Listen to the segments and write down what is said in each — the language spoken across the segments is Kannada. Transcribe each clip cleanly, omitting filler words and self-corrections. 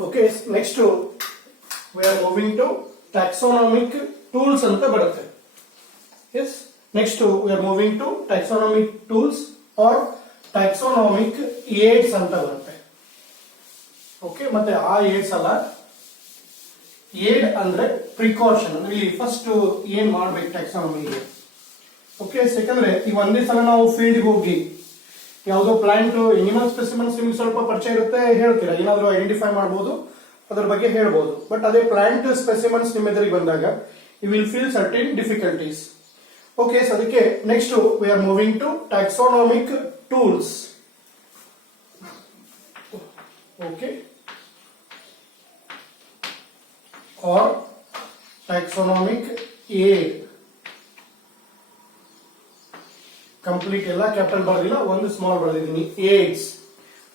Okay, next we are moving to taxonomic tools anta barutte. Yes, next we are moving to taxonomic tools or taxonomic aids anta barutte. Okay, ಮತ್ತೆ ಆ aids ಅಲ್ಲ, aid ಅಂದ್ರೆ ಪ್ರಿಕಾಷನ್. ಅಂದ್ರೆ ಇಲ್ಲಿ ಫಸ್ಟ್ ಏನ್ ಮಾಡ್ಬೇಕು ಟ್ಯಾಕ್ಸಾನಮಿಗೆ. ಓಕೆ, ಯಾಕಂದ್ರೆ ಈ ಒಂದೇ ಸಲ ನಾವು ಫೀಲ್ಡ್ ಹೋಗಿ ಯಾವುದೋ ಪ್ಲಾಂಟ್ ಎನಿಮಲ್ ಸ್ಪೆಸಿಮೆನ್ಸ್ ನಿಮ್ಗೆ ಸ್ವಲ್ಪ ಪರಿಚಯ ಇರುತ್ತೆ, ಹೇಳ್ತೀರಾ, ಏನಾದರೂ ಐಡೆಂಟಿಫೈ ಮಾಡಬಹುದು, ಅದರ ಬಗ್ಗೆ ಹೇಳ್ಬೋದು. ಬಟ್ ಅದೇ ಪ್ಲಾಂಟ್ ಸ್ಪೆಸಿಮೆನ್ಸ್ ನಿಮ್ಮ ಎದುರಿಗೆ ಬಂದಾಗ you will feel certain difficulties. Okay, so ಅದಕ್ಕೆ next we are moving to taxonomic tools. Okay, or taxonomic aid. Complete ಎಲ್ಲ ಕ್ಯಾಪಿಟಲ್ ಬರೆದಿಲ್ಲ, ಒಂದು ಸ್ಮಾಲ್ ಬರೆದಿದ್ದೀನಿ, ಏಡ್ಸ್.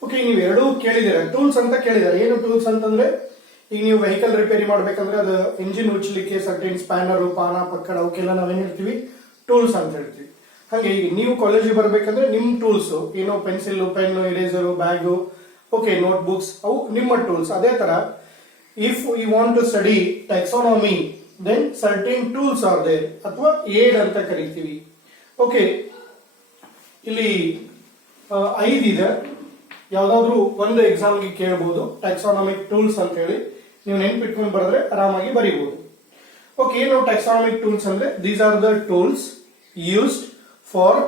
ಓಕೆ, ನೀವು ಎರಡೂ ಕೇಳಿದ್ದೀರಾ, ಟೂಲ್ಸ್ ಅಂತ ಕೇಳಿದಾರೆ. ಏನು ಟೂಲ್ಸ್ ಅಂತಂದ್ರೆ, ಈಗ ನೀವು ವೆಹಿಕಲ್ ರಿಪೇರಿ ಮಾಡ್ಬೇಕಂದ್ರೆ ಅದು ಇಂಜಿನ್ ಉಚ್ಚಲಿಕ್ಕೆ ಸರ್ಟೇನ್ ಸ್ಪ್ಯಾನರ್, ಪಾನ, ಪಕ್ಕಡ, ಅವಕ್ಕೆಲ್ಲ ನಾವೇನ್ ಹೇಳ್ತೀವಿ, ಟೂಲ್ಸ್ ಅಂತ ಹೇಳ್ತೀವಿ. ಹಾಗೆ ಈಗ ನೀವು ಕಾಲೇಜಿಗೆ ಬರ್ಬೇಕಂದ್ರೆ ನಿಮ್ ಟೂಲ್ಸ್ ಏನೋ pencil, pen, eraser, bag, okay, notebooks, ಅವು ನಿಮ್ಮ ಟೂಲ್ಸ್. ಅದೇ ತರ if we want to study taxonomy, then certain tools are there, ಅಥವಾ aid ಅಂತ ಕರಿತೀವಿ. ಓಕೆ, ಇಲ್ಲಿ 5 ಇದೆ, ಯಾವ್ದಾದ್ರು ಒಂದು ಎಕ್ಸಾಮ್ಗೆ ಕೇಳಬಹುದು ಟ್ಯಾಕ್ಸಾನಮಿಕ್ ಟೂಲ್ಸ್ ಅಂತ ಹೇಳಿ. ನೀವು ನೆನ್ಪಿಟ್ಕೊಂಡು ಬರೆದ್ರೆ ಆರಾಮಾಗಿ ಬರೀಬಹುದು. ಓಕೆ, ಏನು ಟ್ಯಾಕ್ಸಾನಮಿಕ್ ಟೂಲ್ಸ್ ಅಂದ್ರೆ, these are the tools used for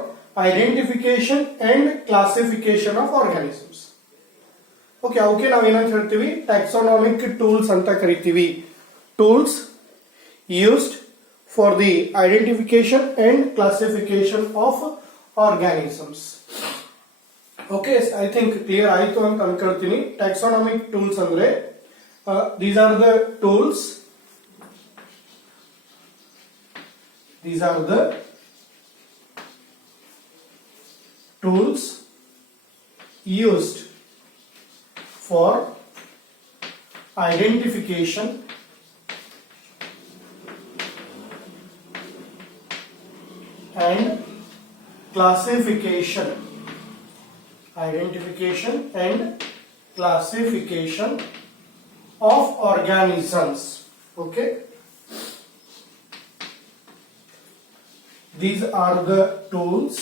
identification and classification of organisms. Okay, ಅವಕ್ಕೆ ನಾವು ಏನಂತ ಹೇಳ್ತೀವಿ, ಟ್ಯಾಕ್ಸಾನಮಿಕ್ ಟೂಲ್ಸ್ ಅಂತ ಕರಿತೀವಿ. Tools used for the identification and classification of organisms. Okay, I think clear ಆಯ್ತು ಅಂತ ಅನ್ಕೊಳ್ತೀನಿ. ಟ್ಯಾಕ್ಸಾನಮಿಕ್ ಟೂಲ್ಸ್ ಅಂದ್ರೆ these are the tools, these are the tools used for identification and classification, identification and classification of organisms. Okay, these are the tools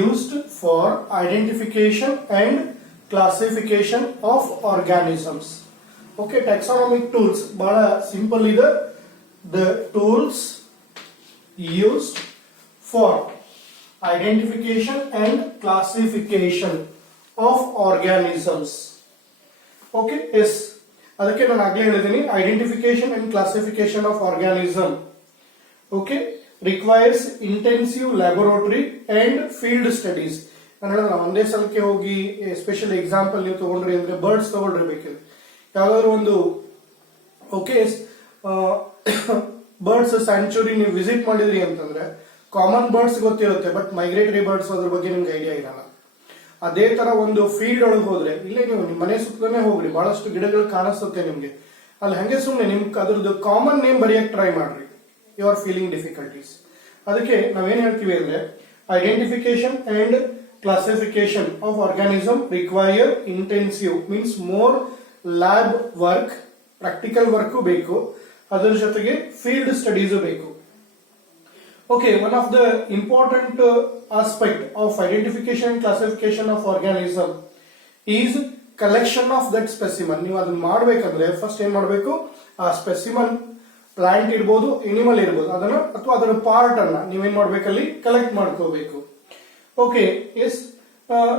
used for identification and classification of organisms. Okay, taxonomic tools bada simple ide. The tools used for identification and classification of organisms. Okay, yes, ಅದಕ್ಕೆ ನಾನು ಆಗಲೇ ಹೇಳಿದ್ದೀನಿ, identification and classification of organism, okay, requires intensive laboratory and field studies. ನಾನು ಹೇಳಿದ್ರೆ ಒಂದೇ ಸಲಕ್ಕೆ ಹೋಗಿ, ಎಸ್ಪೆಷಲಿ ಎಕ್ಸಾಂಪಲ್ ನೀವು ತಗೊಂಡ್ರಿ ಅಂದ್ರೆ ಬರ್ಡ್ಸ್ ತಗೊಂಡಿರ್ಬೇಕಿದೆ, ಯಾವ್ದಾದ್ರು ಒಂದು ಓಕೆ ಬರ್ಡ್ಸ್ ಸ್ಯಾಂಚುರಿ ನೀವು ವಿಸಿಟ್ ಮಾಡಿದ್ರಿ ಅಂತಂದ್ರೆ ಕಾಮನ್ ಬರ್ಡ್ಸ್ ಗೊತ್ತಿರುತ್ತೆ, ಬಟ್ ಮೈಗ್ರೇಟರಿ ಬರ್ಡ್ಸ್ ಅದ್ರ ಬಗ್ಗೆ ನಿಮ್ಗೆ ಐಡಿಯಾ ಇರಲ್ಲ. ಅದೇ ತರ ಒಂದು ಫೀಲ್ಡ್ ಒಳಗೆ ಹೋದ್ರೆ, ಇಲ್ಲೇ ನೀವು ನಿಮ್ಮ ಮನೆ ಸುತ್ತಲೇ ಹೋಗ್ರಿ, ಬಹಳಷ್ಟು ಗಿಡಗಳು ಕಾಣಿಸುತ್ತೆ ನಿಮ್ಗೆ, ಅಲ್ಲಿ ಹಂಗೆ ಸುಮ್ಮನೆ ನಿಮ್ಗೆ ಅದ್ರದ್ದು ಕಾಮನ್ ನೇಮ್ ಬರೆಯಕ್ಕೆ ಟ್ರೈ ಮಾಡ್ರಿ, ಯು ಆರ್ ಫೀಲಿಂಗ್ ಡಿಫಿಕಲ್ಟೀಸ್. ಅದಕ್ಕೆ ನಾವೇನ್ ಹೇಳ್ತೀವಿ ಅಂದ್ರೆ, identification and classification of organism require intensive, means more lab work, practical work ಬೇಕು, ಅದರ ಜೊತೆಗೆ ಫೀಲ್ಡ್ ಸ್ಟಡೀಸ್ ಬೇಕು. Okay, one of the important aspect of identification and classification of organism is collection of that specimen. ನೀವು ಅದನ್ನ ಮಾಡಬೇಕಂದ್ರೆ ಫಸ್ಟ್ ಏನ್ ಮಾಡಬೇಕು, ಆ ಸ್ಪೆಸಿಮನ್ ಪ್ಲಾಂಟ್ ಇರ್ಬೋದು, ಎನಿಮಲ್ ಇರ್ಬೋದು, ಅದನ್ನ ಅಥವಾ ಅದರ ಪಾರ್ಟ್ ಅನ್ನ ನೀವೇನ್ ಮಾಡ್ಬೇಕಲ್ಲಿ ಕಲೆಕ್ಟ್ ಮಾಡ್ಕೋಬೇಕು. ಓಕೆ, ಎಸ್,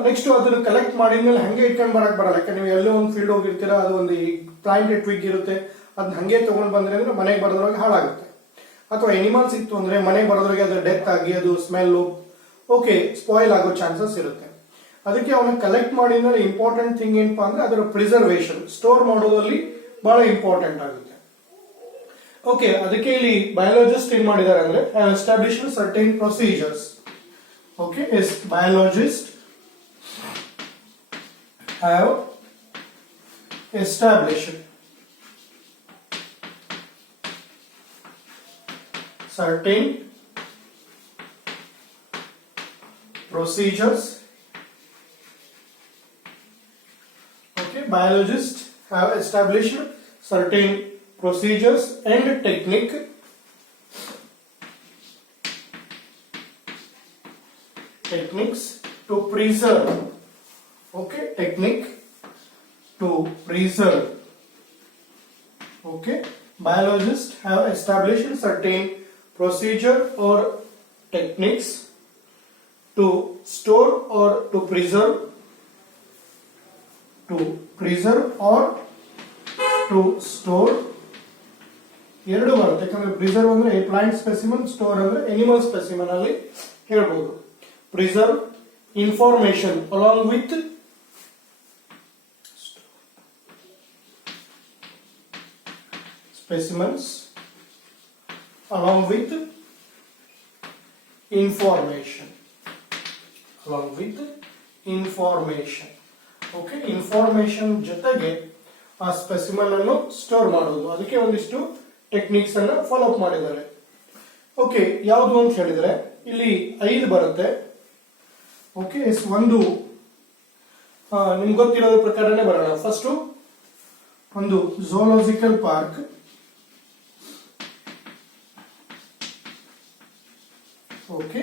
ನೆಕ್ಸ್ಟ್ ಅದನ್ನ ಕಲೆಕ್ಟ್ ಮಾಡಿದ್ಮೇಲೆ ಹಂಗೆ ಇಟ್ಕೊಂಡ್ ಬರಕ್ ಬರಲ್ಲ. ಯಾಕಂದ್ರೆ ನೀವು ಎಲ್ಲೋ ಒಂದು ಫೀಲ್ಡ್ ಹೋಗಿರ್ತೀರಾ, ಅದು ಒಂದು ಪ್ಲಾಂಟ್ ಟ್ವಿಗ್ ಇರುತ್ತೆ, ಅದನ್ನ ಹಂಗೆ ತಗೊಂಡ್ ಬಂದ್ರೆ ಅಂದ್ರೆ ಮನೆಗೆ ಬರೋದ್ರೊಳಗೆ ಹಾಳಾಗುತ್ತೆ. ಅಥವಾ ಎನಿಮಲ್ಸ್ ಇತ್ತು ಅಂದ್ರೆ ಮನೆಗೆ ಬರೋದ್ರಿಗೆ ಅದು ಡೆತ್ ಆಗಿ ಅದು ಸ್ಮೆಲ್ ಓಕೆ ಸ್ಪಾಯಿಲ್ ಆಗೋ ಚಾನ್ಸಸ್ ಇರುತ್ತೆ. ಅದಕ್ಕೆ ಅವನ್ನ ಕಲೆಕ್ಟ್ ಮಾಡಿದ್ಮೇಲೆ ಇಂಪಾರ್ಟೆಂಟ್ ಥಿಂಗ್ ಏನಪ್ಪಾ ಅಂದ್ರೆ ಅದರ ಪ್ರಿಸರ್ವೇಷನ್, ಸ್ಟೋರ್ ಮಾಡೋದ್ರಲ್ಲಿ ಬಹಳ ಇಂಪಾರ್ಟೆಂಟ್ ಆಗುತ್ತೆ. ಓಕೆ, ಅದಕ್ಕೆ ಇಲ್ಲಿ ಬಯಾಲಜಿಸ್ಟ್ ಏನ್ ಮಾಡಿದ್ದಾರೆ ಅಂದ್ರೆ established certain procedures. Okay, yes, biologist have established certain procedures. Okay, biologists have established certain procedures and techniques to preserve. Okay, technique to preserve. Okay, biologists have established certain procedure or techniques to store or to preserve or to store. ಎರಡು ಬರುತ್ತೆ, ಯಾಕಂದ್ರೆ ಪ್ರಿಸರ್ವ್ ಅಂದ್ರೆ ಪ್ಲಾಂಟ್ ಸ್ಪೆಸಿಮನ್, ಸ್ಟೋರ್ ಅಂದ್ರೆ ಎನಿಮಲ್ ಸ್ಪೆಸಿಮನ್ ಅಲ್ಲಿ ಹೇಳ್ಬೋದು. Preserve information along with specimens along with information. Okay, information ಜೊತೆಗೆ ಆ ಸ್ಪೆಸಿಮನ್ ಅನ್ನು ಸ್ಟೋರ್ ಮಾಡೋದು, ಅದಕ್ಕೆ ಒಂದಿಷ್ಟು ಟೆಕ್ನಿಕ್ಸ್ ಅನ್ನ ಫಾಲೋ ಅಪ್ ಮಾಡಿದ್ದಾರೆ. ಓಕೆ, ಯಾವುದು ಅಂತ ಹೇಳಿದ್ರೆ ಇಲ್ಲಿ 5 ಬರುತ್ತೆ. ಓಕೆ, ಒಂದು ನಿಮ್ಗೆ ಗೊತ್ತಿರೋದ್ರ ಪ್ರಕಾರನೇ ಬರೋಣ. ಫಸ್ಟ್ ಒಂದು ಝೂಲಾಜಿಕಲ್ ಪಾರ್ಕ್, ಓಕೆ,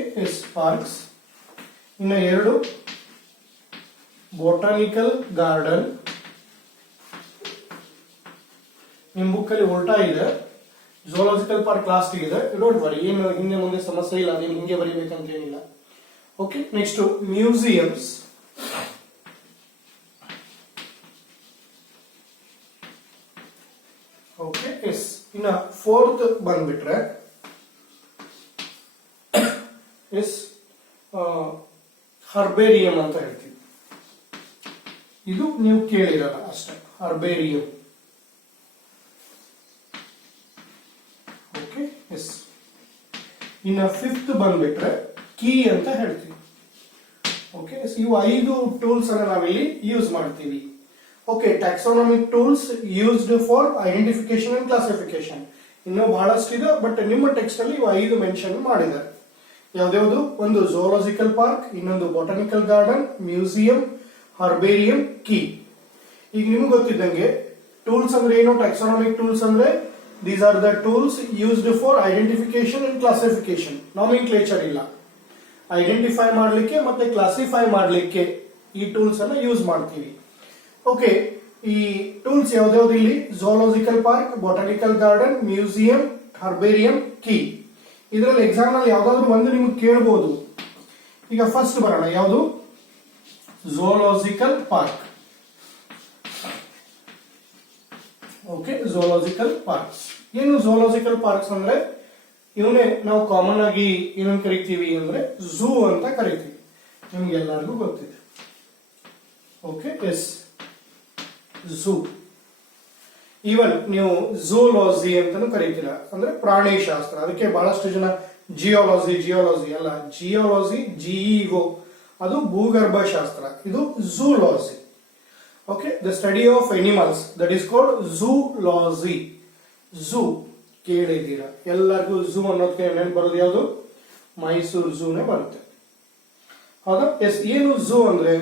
ಪಾರ್ಕ್ಸ್. ಇನ್ನು 2 ಬೊಟಾನಿಕಲ್ ಗಾರ್ಡನ್. ನಿಮ್ ಬುಕ್ ಅಲ್ಲಿ ಉಲ್ಟಾ ಇದೆ, ಝೂಲಾಜಿಕಲ್ ಪಾರ್ಕ್ ಲಾಸ್ಟ್ ಇದೆ. ಡೋಂಟ್ ವರಿ, ಏನು ಹಿಂದೆ ಮುಂದೆ ಸಮಸ್ಯೆ ಇಲ್ಲ, ಅದೇನು ಹಿಂಗೆ ಬರೀಬೇಕಂತ ಏನಿಲ್ಲ. Okay, next museums. ಓಕೆ, ಇನ್ನ 4th ಬಂದ್ಬಿಟ್ರೆ ಹರ್ಬೇರಿಯಂ ಅಂತ ಹೇಳ್ತೀವಿ. ಇದು ನೀವು ಕೇಳಿರಲ್ಲ ಅಷ್ಟೇ, ಹರ್ಬೇರಿಯಂ. ಓಕೆ, ಇನ್ನ 5th ಬಂದ್ಬಿಟ್ರೆ ಕೀ ಅಂತ ಹೇಳ್ತೀವಿ. ಓಕೆ, ಇವು 5 ಟೂಲ್ಸ್ ಅನ್ನ ನಾವಿಲ್ಲಿ ಯೂಸ್ ಮಾಡ್ತೀವಿ. Okay, taxonomic tools used for identification and classification. ಇನ್ನೂ ಬಹಳಷ್ಟು ಇದೆ, ಬಟ್ ನಿಮ್ಮ ಟೆಕ್ಸ್ಟ್ ಅಲ್ಲಿ ಇವು 5 ಮೆನ್ಷನ್ ಮಾಡಿದ್ದಾರೆ. ಯಾವ್ದ್ಯಾವ್ದು? ಒಂದು ಝೂಲಾಜಿಕಲ್ ಪಾರ್ಕ್, ಇನ್ನೊಂದು botanical garden, museum, herbarium, key. ಈಗ ನಿಮ್ಗೆ ಗೊತ್ತಿದ್ದಂಗೆ ಟೂಲ್ಸ್ ಅಂದ್ರೆ ಏನು? ಟ್ಯಾಕ್ಸಾನಮಿಕ್ ಟೂಲ್ಸ್ ಅಂದ್ರೆ these are the tools used for identification and classification. Nomenclature ಇಲ್ಲ, ಐಡೆಂಟಿಫೈ ಮಾಡ್ಲಿಕ್ಕೆ ಮತ್ತೆ ಕ್ಲಾಸಿಫೈ ಮಾಡ್ಲಿಕ್ಕೆ ಈ ಟೂಲ್ಸ್ ಅನ್ನ ಯೂಸ್ ಮಾಡ್ತೀವಿ. ಓಕೆ, ಈ ಟೂಲ್ಸ್ ಯಾವ್ದಾವ್ದು ಇಲ್ಲಿ? Zoological park, botanical garden, museum, herbarium, key. ಇದರಲ್ಲಿ ಎಕ್ಸಾಮ್ ನಲ್ಲಿ ಯಾವ್ದಾದ್ರು ಒಂದು ನಿಮ್ಗೆ ಕೇಳಬಹುದು. ಈಗ ಫಸ್ಟ್ ಬರೋಣ, ಯಾವುದು? Zoological park. Okay, zoological parks. ಏನು ಝೂಲಾಜಿಕಲ್ ಪಾರ್ಕ್ಸ್ ಅಂದ್ರೆ ಇವನೇ ನಾವು ಕಾಮನ್ ಆಗಿ ಏನಂತ ಕರಿತೀವಿ ಅಂದ್ರೆ ಝೂ ಅಂತ ಕರಿತೀವಿ. ನಿಮ್ಗೆಲ್ಲರಿಗೂ ಗೊತ್ತಿದೆ. Okay, zoo. ಈವನ್ ನೀವು ಝೂಲಾಜಿ ಅಂತಾನು ಕರೀತೀರಾ, ಅಂದ್ರೆ ಪ್ರಾಣಿಶಾಸ್ತ್ರ. ಅದಕ್ಕೆ ಬಹಳಷ್ಟು ಜನ ಜಿಯಾಲಜಿ ಅಲ್ಲ, ಜಿಯಾಲಜಿ GEO, ಅದು ಭೂಗರ್ಭ ಶಾಸ್ತ್ರ. ಇದು zoology. Okay, the study of animals, that is called zoology. Zoo ಕೇಳಿದ್ದೀರಾ ಎಲ್ಲರಿಗೂ? ಝೂ ಅನ್ನೋದಕ್ಕೆ ನೆನಪು ಬರೋದು ಯಾವುದು? ಮೈಸೂರು ಝೂನೇ ಬರುತ್ತೆ. ಹೌದಾ? ಏನು ಝೂ ಅಂದ್ರೆ?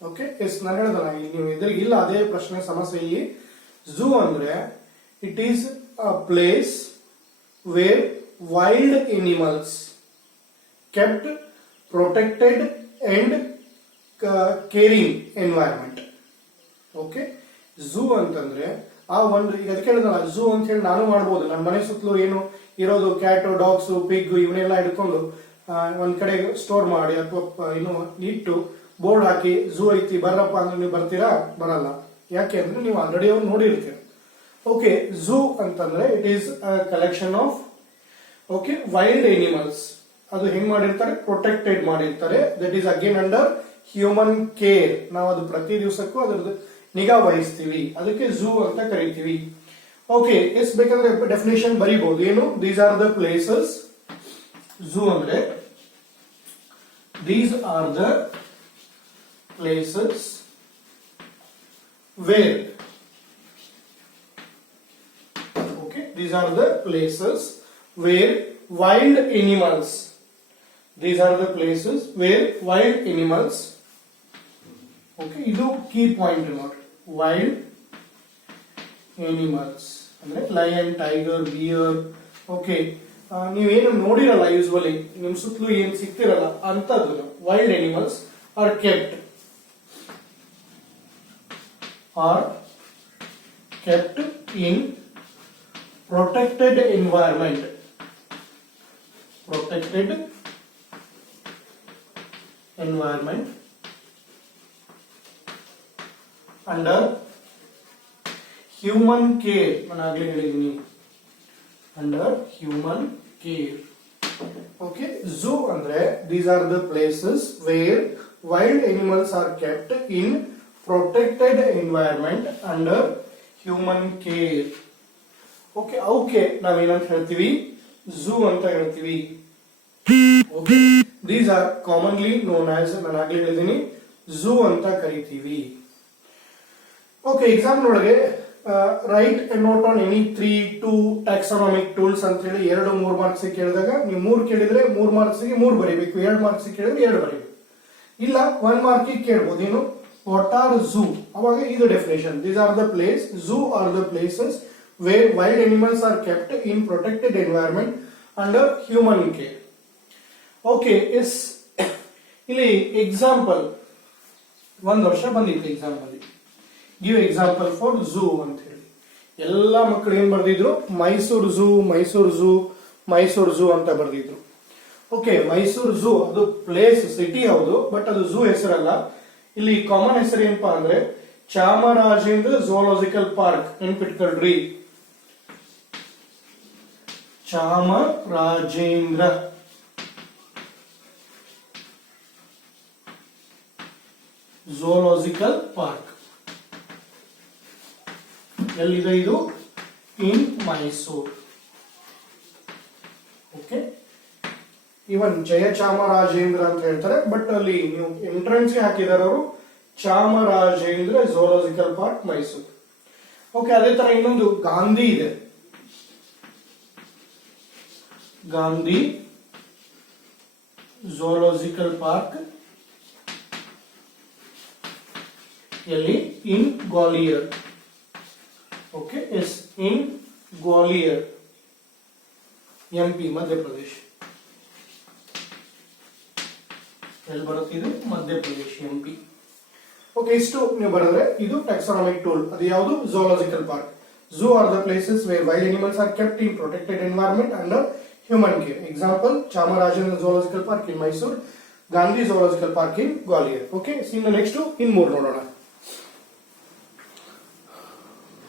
ಓಕೆ, ನಾನು ಹೇಳ್ದಲ್ಲ, ನೀವು ಎದುರಿಗಿಲ್ಲ ಅದೇ ಪ್ರಶ್ನೆ ಸಮಸ್ಯೆ. ಇಲ್ಲಿ ಝೂ ಅಂದ್ರೆ it is a place where wild animals kept, protected and caring environment. Okay, zoo ಅಂತಂದ್ರೆ ಆ ಒಂದು, ಈಗ ಅದಕ್ಕೆ ಹೇಳಿದಲ್ಲ ಝೂ ಅಂತ ಹೇಳಿ ನಾನು ಮಾಡ್ಬೋದು. ನನ್ನ ಮನೆ ಸುತ್ತಲೂ ಏನು ಇರೋದು ಕ್ಯಾಟ್, ಡಾಗ್ಸ್, ಪಿಗ್ ಇವನ್ನೆಲ್ಲ ಹಿಡ್ಕೊಂಡು ಒಂದ್ ಕಡೆ ಸ್ಟೋರ್ ಮಾಡಿ ಅಥವಾ ಇನ್ನು ಇಟ್ಟು ಬೋರ್ಡ್ ಹಾಕಿ ಝೂ ಐತಿ ಬರ್ರಪ್ಪ ಅಂದ್ರೆ ನೀವು ಬರ್ತೀರಾ? ಬರಲ್ಲ. ಯಾಕೆ ಅಂದ್ರೆ ನೀವು ಆಲ್ರೆಡಿ ಅವ್ರು ನೋಡಿರ್ತೀರ. ಓಕೆ, ಝೂ ಅಂತಂದ್ರೆ it is collection of wild animals. ಅದು ಹೆಂಗ್ ಮಾಡಿರ್ತಾರೆ? ಪ್ರೊಟೆಕ್ಟೆಡ್ ಮಾಡಿರ್ತಾರೆ. That is again under human care. ನಾವು ಅದು ಪ್ರತಿ ದಿವಸಕ್ಕೂ ಅದ್ರದ್ದು ನಿಗಾ ವಹಿಸ್ತೀವಿ, ಅದಕ್ಕೆ ಝೂ ಅಂತ ಕರಿತೀವಿ. ಓಕೆ, ಬೇಕಾದ್ರೆ ಡೆಫಿನೇಷನ್ ಬರೀಬಹುದು. ಏನು? These are the places. Zoo ಅಂದ್ರೆ these are the places where, okay, these are the places where wild animals, these are the places where wild animals, okay, ಇದು ಕೀ ಪಾಯಿಂಟ್ ನೋಡಿ. ವೈಲ್ಡ್ ಎನಿಮಲ್ಸ್ ಅಂದ್ರೆ ಲಯನ್, ಟೈಗರ್, ಬಿಯರ್. ಓಕೆ, ನೀವೇನು ನೋಡಿರಲ್ಲ ಯೂಸ್ವಲಿ ನಿಮ್ ಸುತ್ತಲೂ ಏನ್ ಸಿಗ್ತಿರಲ್ಲ ಅಂತದ್ದು wild animals are kept in protected environment under human care. ನಾನು ಆಗ್ಲೇ ಹೇಳಿದ್ದೀನಿ, under human care. Okay, zoo ಅಂದ್ರೆ these are the places where wild animals are kept in protected environment under human care. Okay, ಅವಕ್ಕೆ ನಾವೇನಂತ ಹೇಳ್ತೀವಿ? ಝೂ ಅಂತ ಹೇಳ್ತೀವಿ. Okay, these are commonly known as, ನಾನು ಆಗ್ಲೇ ಹೇಳಿದ್ದೀನಿ, ಝೂ ಅಂತ ಕರಿತೀವಿ. ಓಕೆ, ಎಕ್ಸಾಮ್ ಒಳಗೆ write note on any 3 2 taxonomic tools ಅಂತ ಹೇಳಿ 2-3 ಮಾರ್ಕ್ಸ್ ಕೇಳಿದಾಗ ನೀವು 3 ಕೇಳಿದ್ರೆ 3 ಮಾರ್ಕ್ಸ್ ಗೆ 3 ಬರೀಬೇಕು, 2 ಮಾರ್ಕ್ಸ್ ಕೇಳಿದ್ರೆ 2 ಬರೀಬೇಕು. ಇಲ್ಲ 1 ಮಾರ್ಕ್ ಕೇಳ್ಬೋದು, ಏನು ವಾಟ್ ಆರ್ ಝೂ, ಅವಾಗ ಇದು definition. These are the place, zoo R the places where wild animals are kept in protected environment under human care. Okay, is ಇಲ್ಲಿ ಎಕ್ಸಾಂಪಲ್ ಒಂದು ವರ್ಷ ಬಂದಿತ್ತು example, give example for zoo ಅಂತ ಹೇಳಿ. ಎಲ್ಲ ಮಕ್ಕಳು ಏನ್ ಬರ್ದಿದ್ರು? Mysuru zoo, Mysuru zoo, Mysuru zoo ಅಂತ ಬರ್ದಿದ್ರು. ಓಕೆ, ಮೈಸೂರು ಝೂ ಅದು ಪ್ಲೇಸ್, ಸಿಟಿ ಹೌದು, ಬಟ್ ಅದು ಝೂ ಹೆಸರಲ್ಲ. ಇಲ್ಲಿ ಕಾಮನ್ ಹೆಸರು ಏನಪ್ಪಾ ಅಂದ್ರೆ ಚಾಮರಾಜೇಂದ್ರ ಝೂಲಾಜಿಕಲ್ ಪಾರ್ಕ್. ನೆನ್ಪಿಟ್ಕೊಳ್ರಿ, ಚಾಮರಾಜೇಂದ್ರ ಝೂಲಾಜಿಕಲ್ ಪಾರ್ಕ್. ಎಲ್ಲಿದೆ ಇದು? In Mysuru. Okay, even Jaya Chamarajendra ಅಂತ ಹೇಳ್ತಾರೆ, ಬಟ್ ಅಲ್ಲಿ ನೀವು ಎಂಟ್ರೆನ್ಸ್ ಗೆ ಹಾಕಿದಾರೆ ಅವರು Chamarajendra zoological park Mysuru. Okay, ಅದೇ ತರ ಇನ್ನೊಂದು ಗಾಂಧಿ ಇದೆ, ಗಾಂಧಿ ಝೂಲಾಜಿಕಲ್ ಪಾರ್ಕ್. ಎಲ್ಲಿ? ಇನ್ ಗ್ವಾಲಿಯರ್. ಓಕೆ, ಎಸ್, ಇನ್ ಗ್ವಾಲಿಯರ್, MP, ಮಧ್ಯಪ್ರದೇಶ್. ಎಲ್ಲಿ ಬರುತ್ತೆ ಇದು? ಮಧ್ಯಪ್ರದೇಶ್, MP. ಓಕೆ, ಇಷ್ಟು ನೀವು ಬರೆದ್ರೆ ಇದು ಟ್ಯಾಕ್ಸಾನಮಿಕ್ ಟೂಲ್. ಅದು ಯಾವುದು? Zoological park. Zoo R the places where wild animals are kept in protected environment under human care. Example, Chamarajendra Zoological Park in Mysore, Gandhi Zoological Park in Gwalior. Okay, see in the next two in more ನೋಡೋಣ.